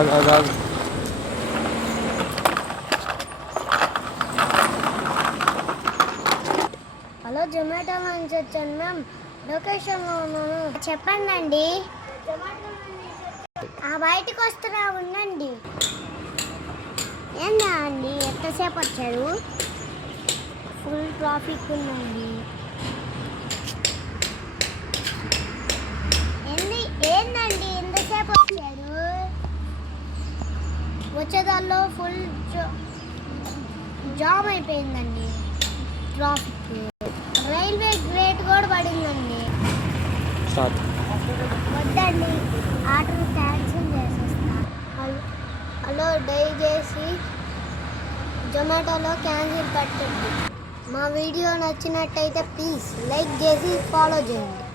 Hello, Zomato నుంచి వచ్చాను ma'am. లొకేషన్లో ఉన్నాను. చెప్పండి అండి. బయటకు వస్తున్నా, ఉండండి. ఏందా అండి, ఎంతసేపు వచ్చారు? ఫుల్ ట్రాఫిక్ ఉందండి. ఏందండి ఎంతసేపు వచ్చారు? వచ్చేదాల్లో ఫుల్ జామ్ అయిపోయిందండి. ట్రాఫిక్, రైల్వే గ్రేట్ కూడా పడిందండి. వద్దండి, ఆర్డర్ క్యాన్సిల్ చేసేస్తా. హలో, దయచేసి జొమాటోలో క్యాన్సిల్ పెట్టండి. మా వీడియో నచ్చినట్టయితే ప్లీజ్ లైక్ చేసి ఫాలో చేయండి.